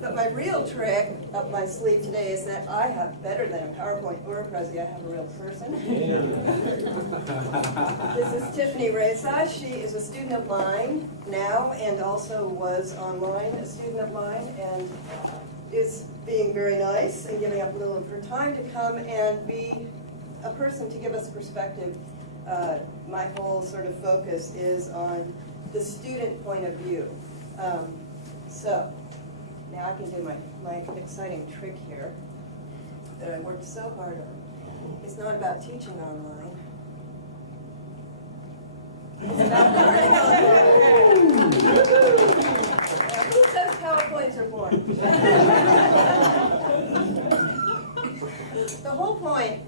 But my real trick up my sleeve today is that I have, better than a PowerPoint or a Prezi, I have a real person. This is Tiffany Reza. She is a student of mine now and also was online a student of mine and is being very nice and giving up a little of her time to come and be a person to give us perspective. My whole sort of focus is on the student point of view. So now I can do my exciting trick here that I worked so hard on. It's not about teaching online. It's about learning online. Now, who says PowerPoints are boring? The whole point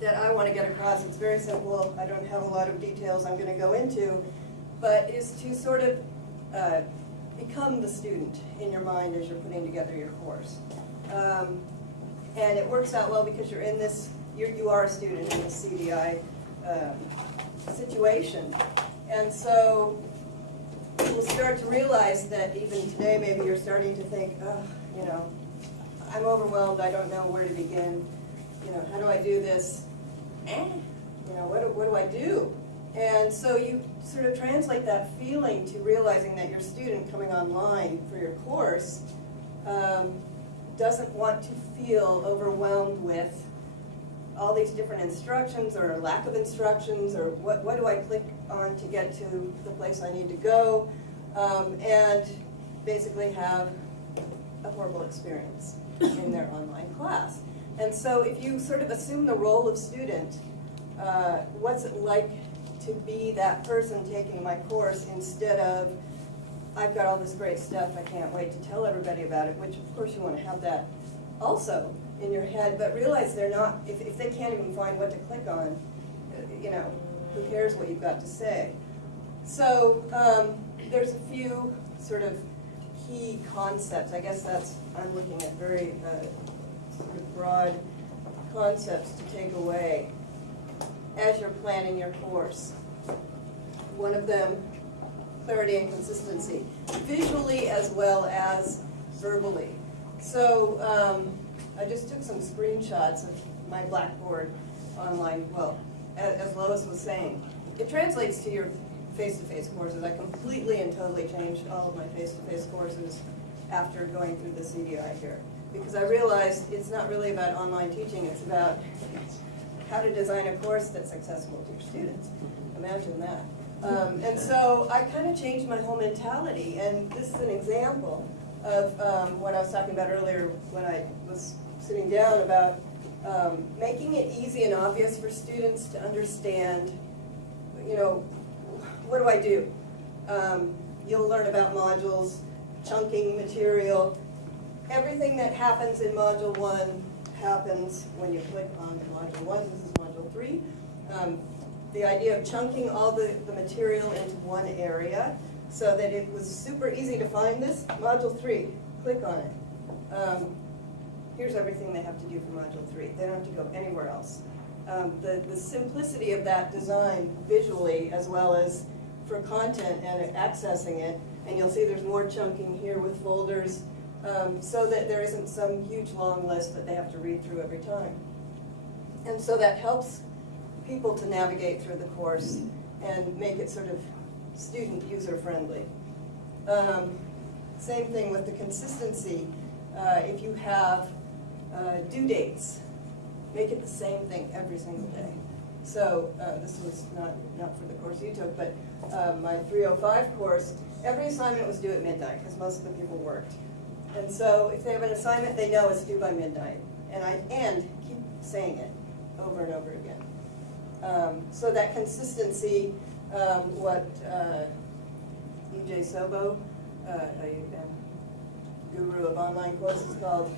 that I want to get across, it's very simple. I don't have a lot of details I'm going to go into, but is to sort of become the student in your mind as you're putting together your course. And it works out well because you're in this, you are a student in this CDI situation. And so you'll start to realize that even today maybe you're starting to think, oh, you know, I'm overwhelmed, I don't know where to begin. You know, how do I do this? You know, what do I do? And so you sort of translate that feeling to realizing that your student coming online for your course doesn't want to feel overwhelmed with all these different instructions or lack of instructions or what do I click on to get to the place I need to go, and basically have a horrible experience in their online class. And so if you sort of assume the role of student, what's it like to be that person taking my course instead of, I've got all this great stuff, I can't wait to tell everybody about it, which of course you want to have that also in your head, but realize they're not, if they can't even find what to click on, you know, who cares what you've got to say. So there's a few sort of key concepts. I guess that's, I'm looking at very sort of broad concepts to take away as you're planning your course. One of them, clarity and consistency, visually as well as verbally. So I just took some screenshots of my Blackboard online. Well, as Lois was saying, it translates to your face-to-face courses. I completely and totally changed all of my face-to-face courses after going through the CDI here, because I realized it's not really about online teaching, it's about how to design a course that's accessible to your students. Imagine that. And so I kind of changed my whole mentality, and this is an example of what I was talking about earlier when I was sitting down about making it easy and obvious for students to understand, you know, what do I do? You'll learn about modules, chunking material. Everything that happens in Module 1 happens when you click on Module 1. This is Module 3. The idea of chunking all the material into one area so that it was super easy to find this. Module 3, click on it. Here's everything they have to do for Module 3. They don't have to go anywhere else. The simplicity of that design visually as well as for content and accessing it, and you'll see there's more chunking here with folders, so that there isn't some huge long list that they have to read through every time. And so that helps people to navigate through the course and make it sort of student user-friendly. Same thing with the consistency. If you have due dates, make it the same thing every single day. So this was not for the course you took, but my 305 course, every assignment was due at midnight because most of the people worked. And so if they have an assignment, they know it's due by midnight. And keep saying it over and over again. So that consistency, what E.J. Sobo, a guru of online courses, called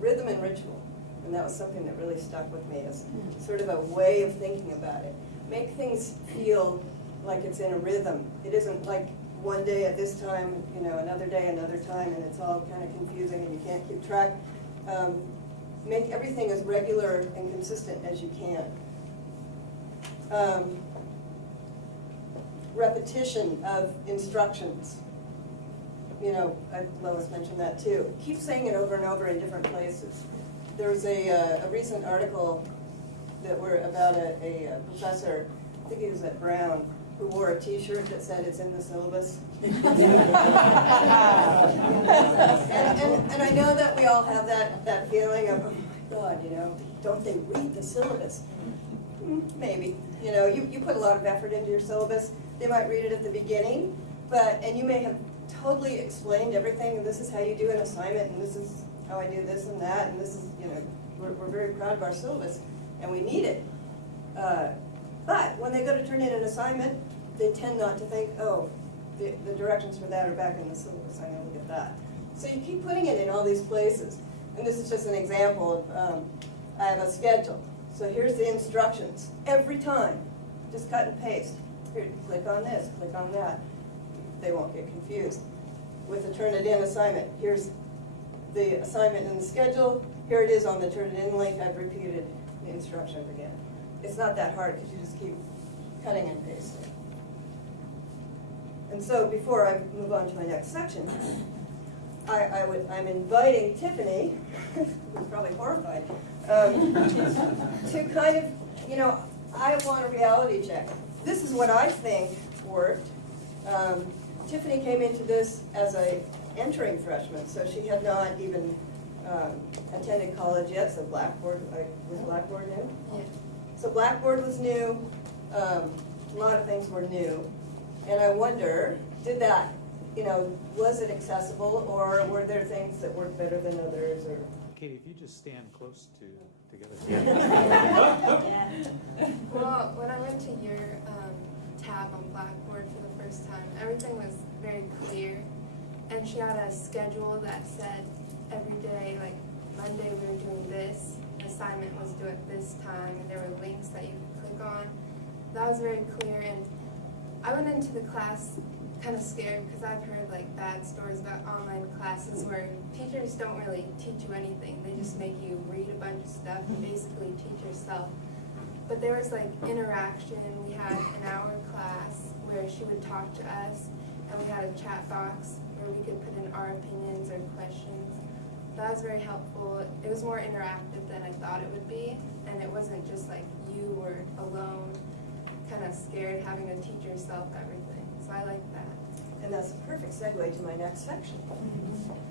rhythm and ritual. And that was something that really stuck with me as sort of a way of thinking about it. Make things feel like it's in a rhythm. It isn't like one day at this time, you know, another day, another time, and it's all kind of confusing and you can't keep track. Make everything as regular and consistent as you can. Repetition of instructions. Lois mentioned that too. Keep saying it over and over in different places. There was a recent article that were about a professor, I think he was at Brown, who wore a T-shirt that said it's in the syllabus. and I know that we all have that feeling of, oh my God, don't they read the syllabus? Maybe. You put a lot of effort into your syllabus. They might read it at the beginning, and you may have totally explained everything, and this is how you do an assignment, and this is how I do this and that, and this is, we're very proud of our syllabus, and we need it. But when they go to turn in an assignment, they tend not to think, oh, the directions for that are back in the syllabus, I'm going to look at that. So you keep putting it in all these places. And this is just an example of, I have a schedule. So here's the instructions. Every time, just cut and paste. Here, click on this, click on that. They won't get confused. With the turn it in assignment, here's the assignment in the schedule. Here it is on the turn it in link. I've repeated the instructions again. It's not that hard because you just keep cutting and pasting. And so before I move on to my next section, I'm inviting Tiffany, who's probably horrified, to kind of, I want a reality check. This is what I think worked. Tiffany came into this as a entering freshman, so she had not even attended college yet, so Blackboard, was Blackboard new? Yeah. So Blackboard was new, a lot of things were new, and I wonder, did that, was it accessible, or were there things that worked better than others, or? Katie, if you just stand close together. Yeah. Well, when I went to your tab on Blackboard for the first time, everything was very clear, and she had a schedule that said every day, like Monday we were doing this, assignment was due at this time, and there were links that you could click on. That was very clear, and I went into the class kind of scared because I've heard like bad stories about online classes where teachers don't really teach you anything. They just make you read a bunch of stuff and basically teach yourself. But there was like interaction. We had an hour class where she would talk to us, and we had a chat box where we could put in our opinions or questions. That was very helpful. It was more interactive than I thought it would be, and it wasn't just like you were alone, kind of scared having to teach yourself everything. So I like that. And that's a perfect segue to my next section.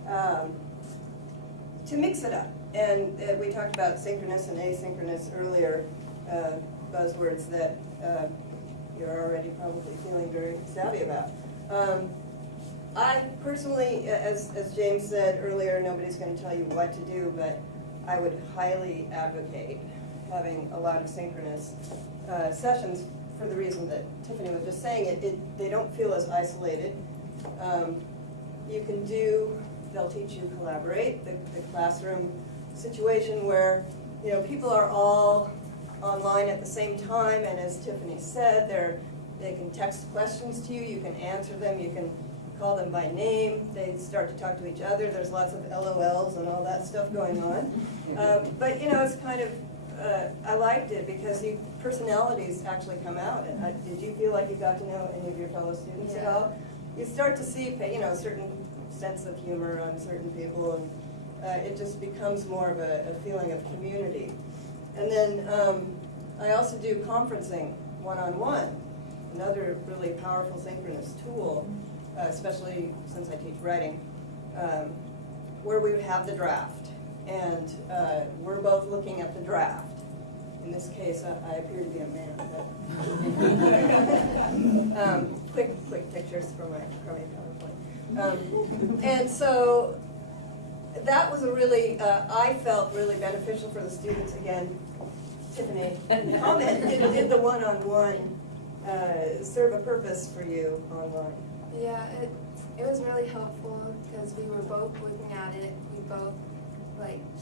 To mix it up, and we talked about synchronous and asynchronous earlier, buzzwords that you're already probably feeling very savvy about. I personally, as James said earlier, nobody's going to tell you what to do, but I would highly advocate having a lot of synchronous sessions for the reason that Tiffany was just saying. They don't feel as isolated. You can they'll teach you collaborate, the classroom situation where people are all online at the same time, and as Tiffany said, they can text questions to you, you can answer them, you can call them by name, they start to talk to each other, there's lots of LOLs and all that stuff going on. But it's kind of, I liked it because personalities actually come out. And did you feel like you got to know any of your fellow students at all? You start to see, a certain sense of humor on certain people, and it just becomes more of a feeling of community. And then I also do conferencing one-on-one, another really powerful synchronous tool, especially since I teach writing, where we would have the draft. And we're both looking at the draft. In this case, I appear to be a man. But quick pictures from my PowerPoint. And so that was a really, I felt really beneficial for the students. Again, Tiffany commented, did the one-on-one serve a purpose for you online? Yeah, it was really helpful because we were both looking at it. We both,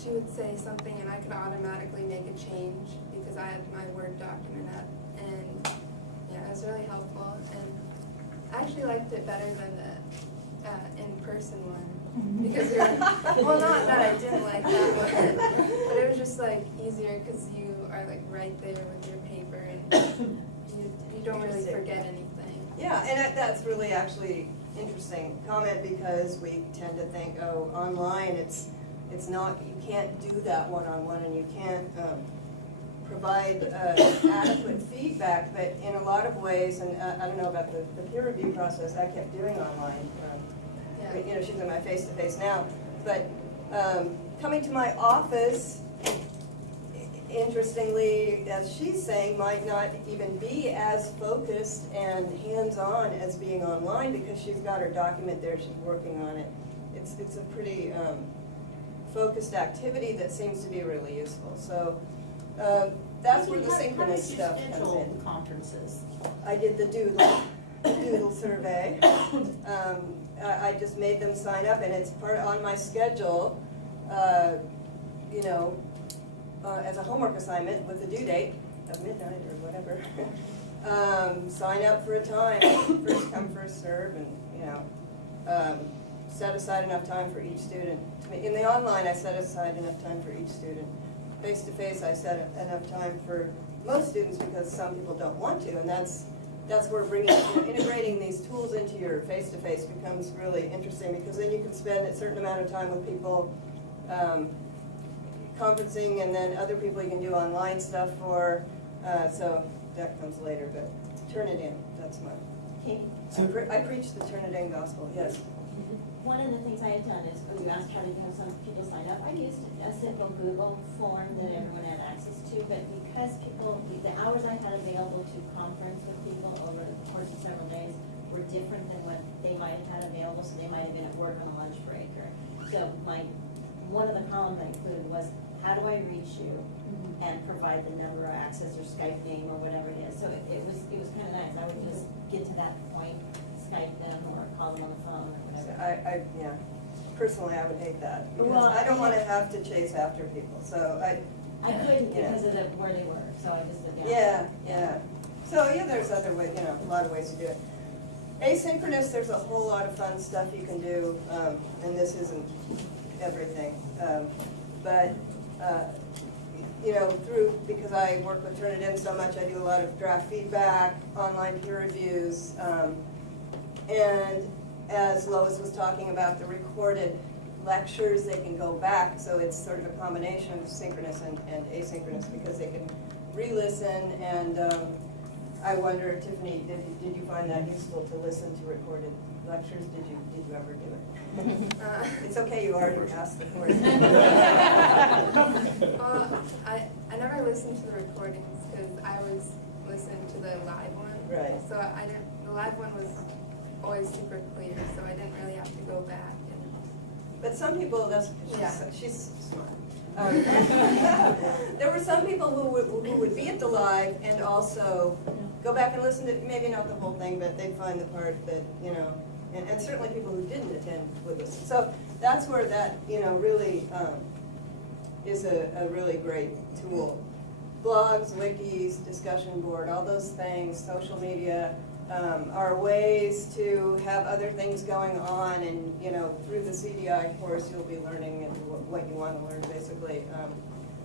she would say something and I could automatically make a change because I had my Word document up. And yeah, it was really helpful. And I actually liked it better than the in-person one. Because well, not that I didn't like that one, but it was just easier because you are right there with your paper and you don't really forget anything. Yeah, and that's really actually interesting comment because we tend to think, oh, online, it's not, you can't do that one-on-one and you can't provide adequate feedback, but in a lot of ways, and I don't know about the peer review process I kept doing online. You know, she's in my face-to-face now, but coming to my office, interestingly, as she's saying, might not even be as focused and hands-on as being online because she's got her document there, she's working on it. It's a pretty focused activity that seems to be really useful. So that's where the synchronous stuff comes in. Conferences. I did the doodle survey. I just made them sign up, and it's part on my schedule. You know, as a homework assignment with a due date of midnight or whatever. Sign up for a time, first come, first serve, and you know, set aside enough time for each student. In the online, I set aside enough time for each student. Face to face, I set enough time for most students because some people don't want to, and that's where bringing, you know, integrating these tools into your face to face becomes really interesting because then you can spend a certain amount of time with people. Conferencing, and then other people you can do online stuff for, so that comes later, but Turnitin, that's my, Okay. I preach the Turnitin gospel, yes. One of the things I had done is when you asked how to have some people sign up, I used a simple Google form that everyone had access to, but because people, the hours I had available to conference with people over the course of several days were different than what they might have had available, so they might have been at work on a lunch break, or, so one of the columns I included was, how do I reach you? And provide the number of access or Skype name or whatever it is. So it was kind of nice. I would just get to that point, Skype them or call them on the phone or whatever. Yeah, personally I would hate that, because Well, I don't want to have to chase after people, so I couldn't yeah. because of where they were, so I just did that. Yeah. So yeah, there's other ways, you know, a lot of ways to do it. Asynchronous, there's a whole lot of fun stuff you can do, and this isn't everything, but you know, because I work with Turnitin so much, I do a lot of draft feedback, online peer reviews, and as Lois was talking about the recorded lectures, they can go back, so it's sort of a combination of synchronous and asynchronous because they can re-listen, and I wonder, Tiffany, did you find that useful to listen to recorded lectures? Did you ever do it? It's okay, you already passed the course. Well, I never listened to the recordings because I was listening to the live one. Right. So the live one was always super clear, so I didn't really have to go back. But some people, Yeah. she's smart. There were some people who would be at the live and also go back and listen to, maybe not the whole thing, but they'd find the part that, you know, and certainly people who didn't attend would listen. So that's where that, you know, really is a really great tool. Blogs, wikis, discussion board, all those things, social media, are ways to have other things going on, and you know, through the CDI course you'll be learning what you want to learn, basically,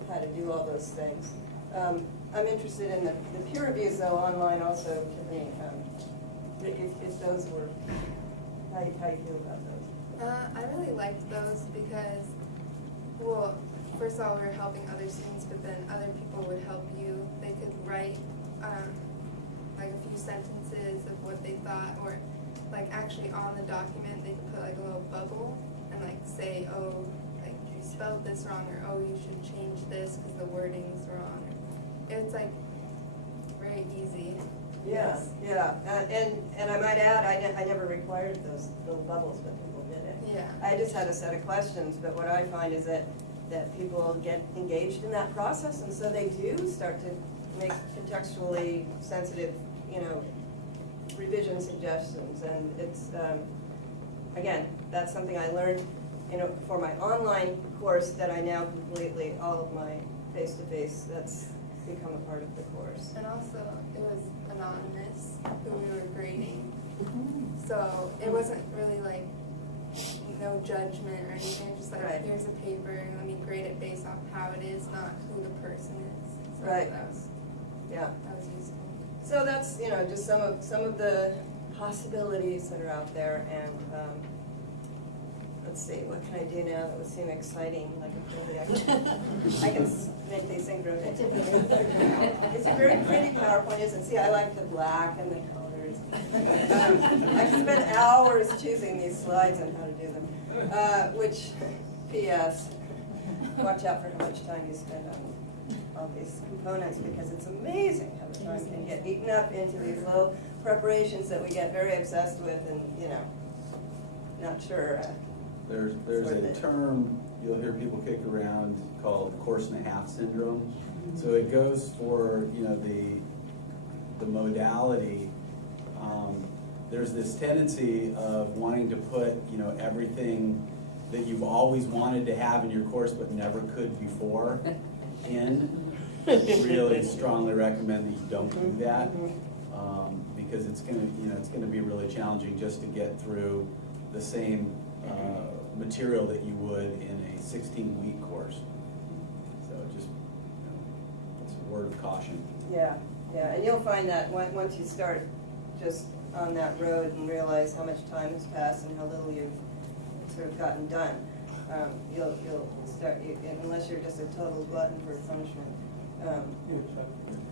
how to do all those things. I'm interested in the peer reviews though online also, Tiffany, if those were, how you feel about those? I really liked those because, well, first of all, we were helping other students, but then other people would help you. They could write like a few sentences of what they thought, or like actually on the document they could put like a little bubble and like say, oh, like you spelled this wrong, or oh, you should change this because the wording's wrong. It's like very easy. Yeah, yeah, and I might add, I never required those little bubbles, but people did it. Yeah. I just had a set of questions, but what I find is that people get engaged in that process, and so they do start to make contextually sensitive, you know, revision suggestions, and it's, again, that's something I learned, you know, for my online course that I now completely, all of my face-to-face, that's become a part of the course. And also, it was anonymous who we were grading, so it wasn't really like no judgment or anything, just like, Right. here's a paper, and let me grade it based off how it is, not who the person is. So Right. that was Yeah. useful. So that's, you know, just some of the possibilities that are out there, and let's see, what can I do now that would seem exciting, like I can make these things rotate. It's a very pretty PowerPoint, isn't it? See, I like the black and the colors. I can spend hours choosing these slides and how to do them, which, P.S., watch out for how much time you spend on all these components, because it's amazing how much time can get eaten up into these little preparations that we get very obsessed with, and, you know, not sure. There's a term you'll hear people kick around called course and a half syndrome. So it goes for, you know, the modality. There's this tendency of wanting to put, you know, everything that you've always wanted to have in your course but never could before in. Really strongly recommend that you don't do that, because it's gonna be really challenging just to get through the same material that you would in a 16-week course. So just, you know, it's a word of caution. Yeah, and you'll find that once you start just on that road and realize how much time has passed and how little you've sort of gotten done, you'll start, unless you're just a total glutton for punishment.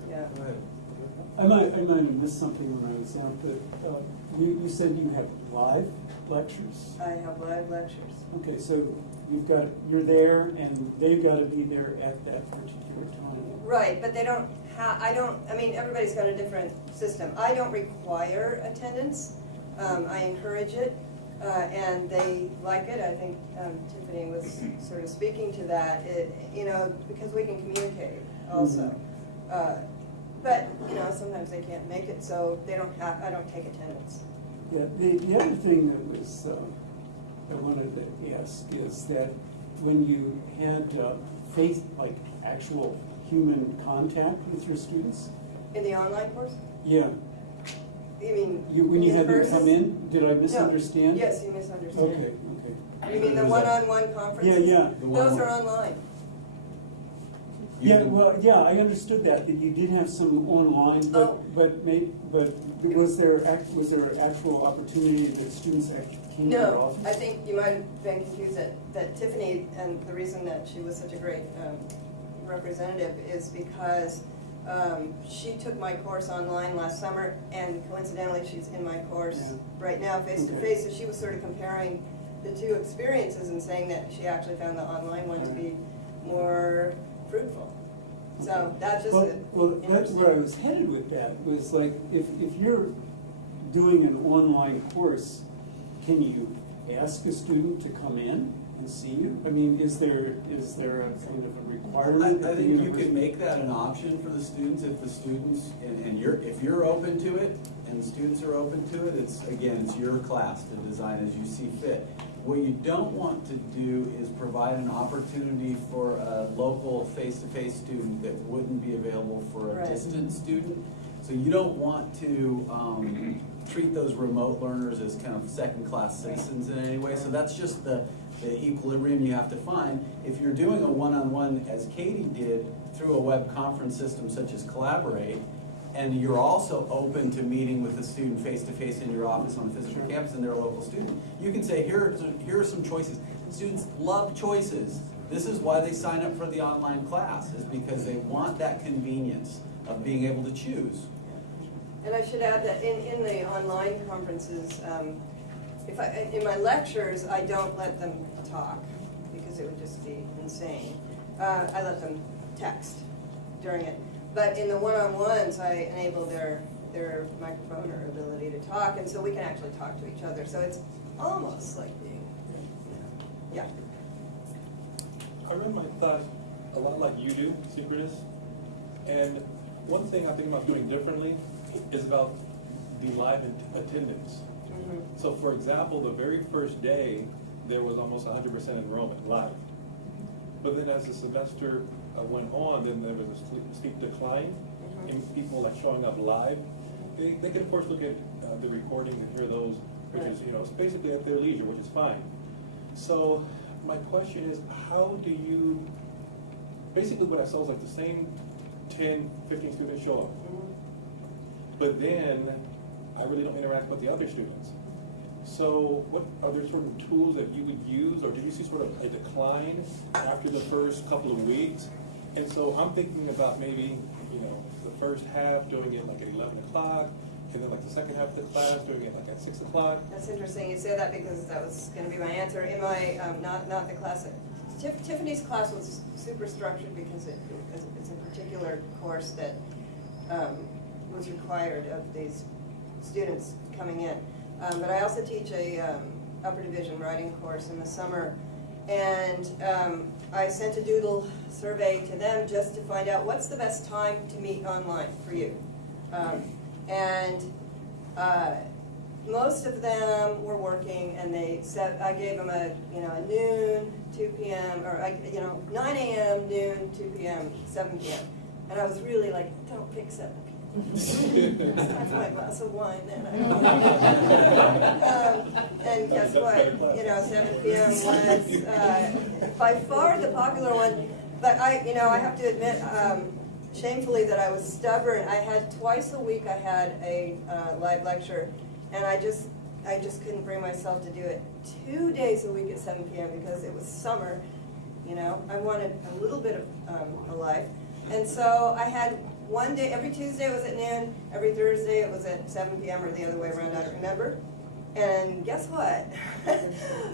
Yeah. Go ahead. I might have missed something when I was out, but you said you have live lectures? I have live lectures. Okay, so you're there and they've got to be there at that particular time. Right, but they don't I mean, everybody's got a different system. I don't require attendance. I encourage it, and they like it. I think Tiffany was sort of speaking to that, you know, because we can communicate also. But, you know, sometimes they can't make it, so I don't take attendance. Yeah, the other thing that was, I wanted to ask is that when you had like actual human contact with your students? In the online course? Yeah. You mean When you in had them person? come in, did I No. Misunderstand? Yes, you misunderstood. Okay. You mean the one-on-one conferences? Yeah. Those are online. Yeah, well, yeah, I understood that you did have some online, but was there actual opportunity that students actually came to the No, office? I think you might have been confused that Tiffany, and the reason that she was such a great representative is because she took my course online last summer, and coincidentally, she's in my course right now, face-to-face, so she was sort of comparing the two experiences and saying that she actually found the online one to be more fruitful. So that's just Well, that's where I was headed with that, was like, if you're doing an online course, can you ask a student to come in and see you? I mean, is there a kind of a requirement? I think you could make that an option for the students if the students, and if you're open to it and the students are open to it, it's your class to design as you see fit. What you don't want to do is provide an opportunity for a local face-to-face student that wouldn't be available for a distant student. So you don't want to treat those remote learners as kind of second-class citizens in any way. So that's just the equilibrium you have to find. If you're doing a one-on-one, as Katie did, through a web conference system such as Collaborate, and you're also open to meeting with a student face-to-face in your office on a physical campus and they're a local student, you can say, here are some choices. Students love choices. This is why they sign up for the online class, is because they want that convenience of being able to choose. And I should add that in the online conferences, in my lectures, I don't let them talk because it would just be insane. I let them text during it. But in the one-on-ones, I enable their microphone or ability to talk, and so we can actually talk to each other. So it's almost like being, yeah. I run my class a lot like you do, synchronous. And one thing I think about doing differently is about the live attendance. Mm-hmm. So for example, the very first day, there was almost 100% enrollment live. But then as the semester went on, then there was a steep decline in people like showing up live. They can of course look at the recording and hear those, which is, it's basically at their leisure, which is fine. So my question is, how do you, basically what I saw was like the same 10, 15 students show up. But then I really don't interact with the other students. So what are there sort of tools that you would use, or did you see sort of a decline after the first couple of weeks? And so I'm thinking about maybe, the first half doing it like at 11 o'clock, and then like the second half of the class doing it like at 6 o'clock. That's interesting you say that, because that was gonna be my answer. In my, not the class, Tiffany's class was super structured because it's a particular course that was required of these students coming in. But I also teach a upper division writing course in the summer, and I sent a doodle survey to them just to find out what's the best time to meet online for you. Most of them were working, and they said, I gave them a noon, 2 p.m., or 9 a.m., noon, 2 p.m., 7 p.m. And I was really like, don't pick 7 p.m. That's my glass of wine then. And guess what? 7 p.m. was by far the popular one. But I have to admit, shamefully, that I was stubborn. I had twice a week. I had a live lecture, and I just couldn't bring myself to do it 2 days a week at 7 p.m. because it was summer. I wanted a little bit of a life, and so I had one day. Every Tuesday it was at noon. Every Thursday it was at 7 p.m. or the other way around. I don't remember. And guess what?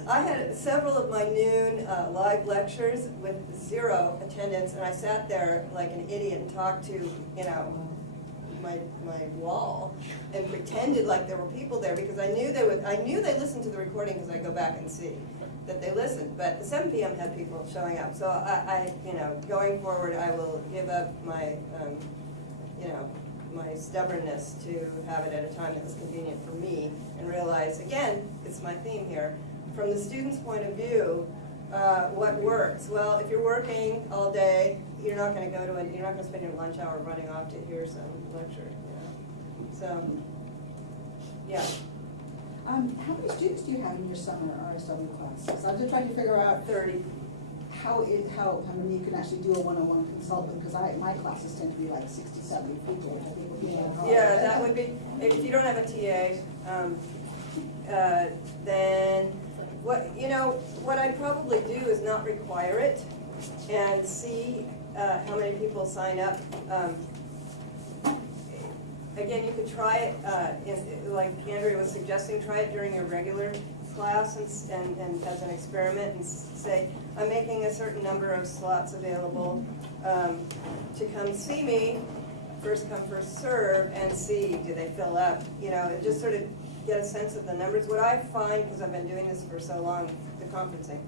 I had several of my noon live lectures with 0 attendance, and I sat there like an idiot and talked to, my wall and pretended like there were people there, because I knew they listened to the recording, because I go back and see that they listened. But the 7 p.m. had people showing up. So I going forward, I will give up my, my stubbornness to have it at a time that was convenient for me, and realize, again, it's my theme here, from the student's point of view, what works. Well, if you're working all day, you're not going to spend your lunch hour running off to hear some lecture. So, yeah. How many students do you have in your summer RSW class? So I'm just trying to figure out 30. how many you can actually do a one-on-one consultant, because my classes tend to be like 60, 70 people, which I think would be hard. Yeah, that would be, if you don't have a TA, then what I'd probably do is not require it, and see how many people sign up. Again, you could try it, like Andrea was suggesting, try it during your regular class and as an experiment, and say, I'm making a certain number of slots available to come see me, first come, first serve, and see, do they fill up? And just sort of get a sense of the numbers. What I find, because I've been doing this for so long, the conferencing,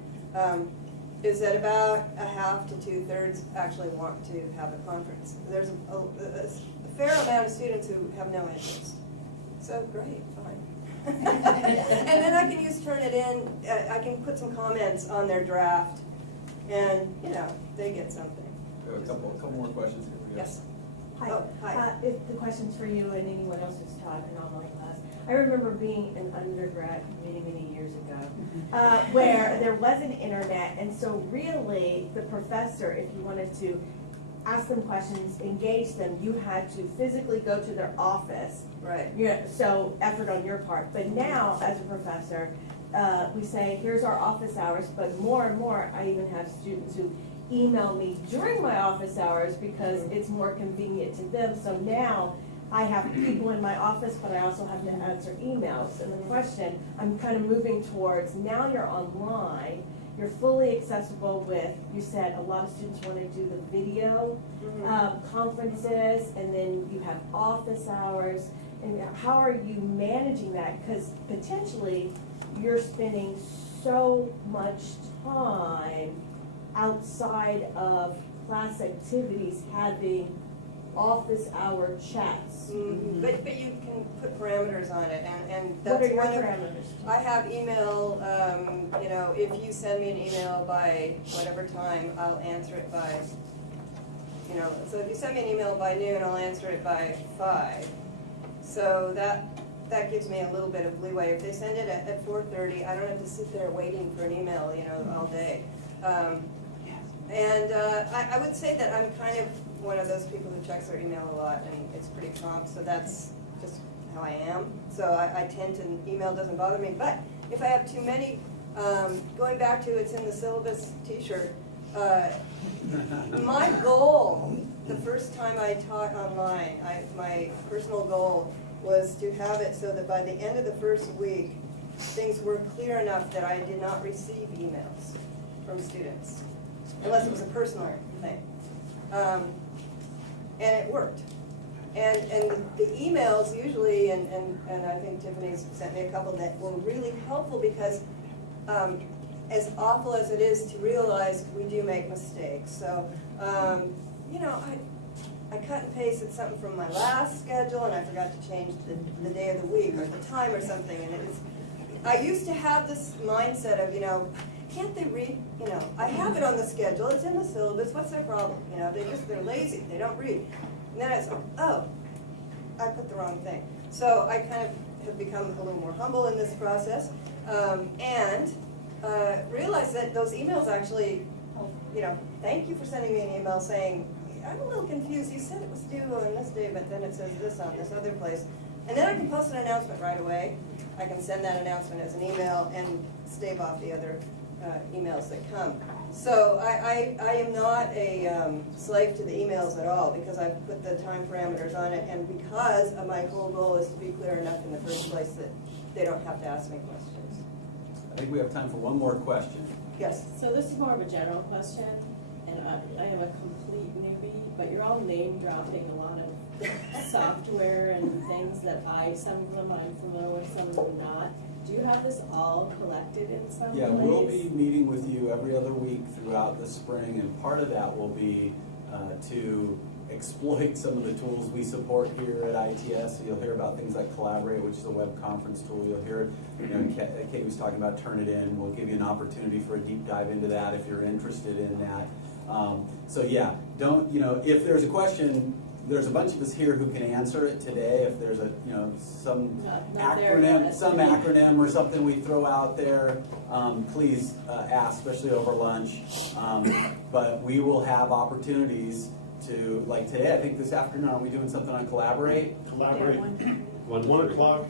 is that about a half to 2/3 actually want to have a conference. There's a fair amount of students who have no interest. So great, fine. And then I can turn it in, I can put some comments on their draft, and, they get something. We have a couple more questions here. Yes. Hi. Oh, hi. If the question's for you and anyone else who's taught an online class. I remember being an undergrad many years ago, where there wasn't internet, and so really the professor, if you wanted to ask them questions, engage them, you had to physically go to their office. Right. So effort on your part. But now, as a professor, we say, here's our office hours, but more and more, I even have students who email me during my office hours because it's more convenient to them. So now I have people in my office, but I also have to answer emails. And the question, I'm kind of moving towards, now you're online, you're fully accessible with, you said a lot of students want to do the video conferences, and then you have office hours. And how are you managing that? Because potentially you're spending so much time outside of class activities having office hour chats. But you can put parameters on it, and that's What are your one of, parameters? I have email, if you send me an email by whatever time, I'll answer it by, so if you send me an email by noon, I'll answer it by 5. So that gives me a little bit of leeway. If they send it at 4:30, I don't have to sit there waiting for an email, all day. And I would say that I'm kind of one of those people who checks their email a lot, and it's pretty prompt, so that's just how I am. So I tend to, email doesn't bother me. But if I have too many, going back to it's in the syllabus t-shirt, my goal, the first time I taught online, my personal goal was to have it so that by the end of the first week, things were clear enough that I did not receive emails from students, unless it was a personal thing. And it worked. And the emails usually, and I think Tiffany's sent me a couple that were really helpful because as awful as it is to realize we do make mistakes. So, you know, I cut and pasted something from my last schedule and I forgot to change the day of the week or the time or something. And I used to have this mindset of, you know, can't they read? You know, I have it on the schedule, it's in the syllabus, what's their problem? You know, they're lazy, they don't read. And then I said, oh, I put the wrong thing. So I kind of have become a little more humble in this process, and realized that those emails actually, you know, thank you for sending me an email saying, I'm a little confused, you said it was due on this day, but then it says this on this other place. And then I can post an announcement right away. I can send that announcement as an email and stave off the other emails that come. So I am not a slave to the emails at all because I've put the time parameters on it and because of my whole goal is to be clear enough in the first place that they don't have to ask me questions. I think we have time for one more question. Yes? So this is more of a general question, and I am a complete newbie, but you're all name dropping a lot of software and things that some of them I'm familiar with, some of them not. Do you have this all collected in some place? Yeah, we'll be meeting with you every other week throughout the spring, and part of that will be to exploit some of the tools we support here at ITS. So you'll hear about things like Collaborate, which is a web conference tool. You'll hear, you know, Kate was talking about Turnitin. We'll give you an opportunity for a deep dive into that if you're interested in that. So yeah, don't, you know, if there's a question, there's a bunch of us here who can answer it today. If there's a, you know, some acronym or something we throw out there, please ask, especially over lunch. But we will have opportunities to, like today, I think this afternoon, are we doing something on Collaborate? Collaborate, 1 o'clock,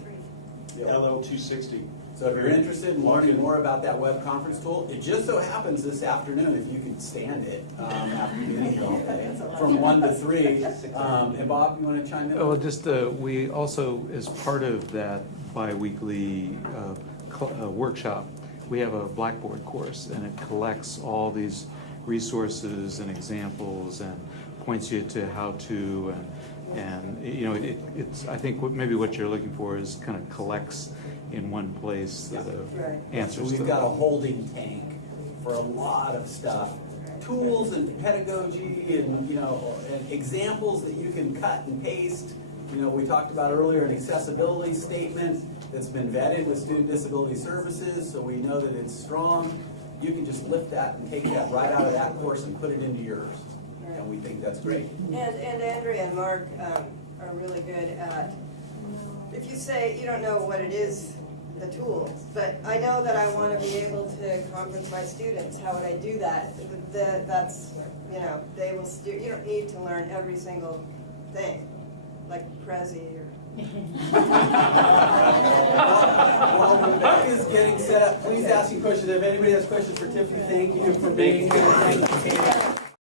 LL 260. So if you're interested in learning more about that web conference tool, it just so happens this afternoon, if you could stand it after being here all day, from 1 to 3. And Bob, you want to chime in? Well, just we also, as part of that biweekly workshop, we have a Blackboard course, and it collects all these resources and examples and points you to how to, and you know, it's I think maybe what you're looking for is kind of collects in one place the answers. So we've got a holding tank for a lot of stuff, tools and pedagogy, and you know, and examples that you can cut and paste. You know, we talked about earlier an accessibility statement that's been vetted with Student Disability Services, so we know that it's strong. You can just lift that and take that right out of that course and put it into yours, and we think that's great. And Andrea and Mark are really good at, if you say you don't know what it is, the tool, but I know that I want to be able to conference my students. How would I do that? That's, you know, they will you don't need to learn every single thing, like Prezi or... While Rebecca is getting set up, please ask your questions. If anybody has questions for Tiffany, thank you for being here. Thank you, Kate.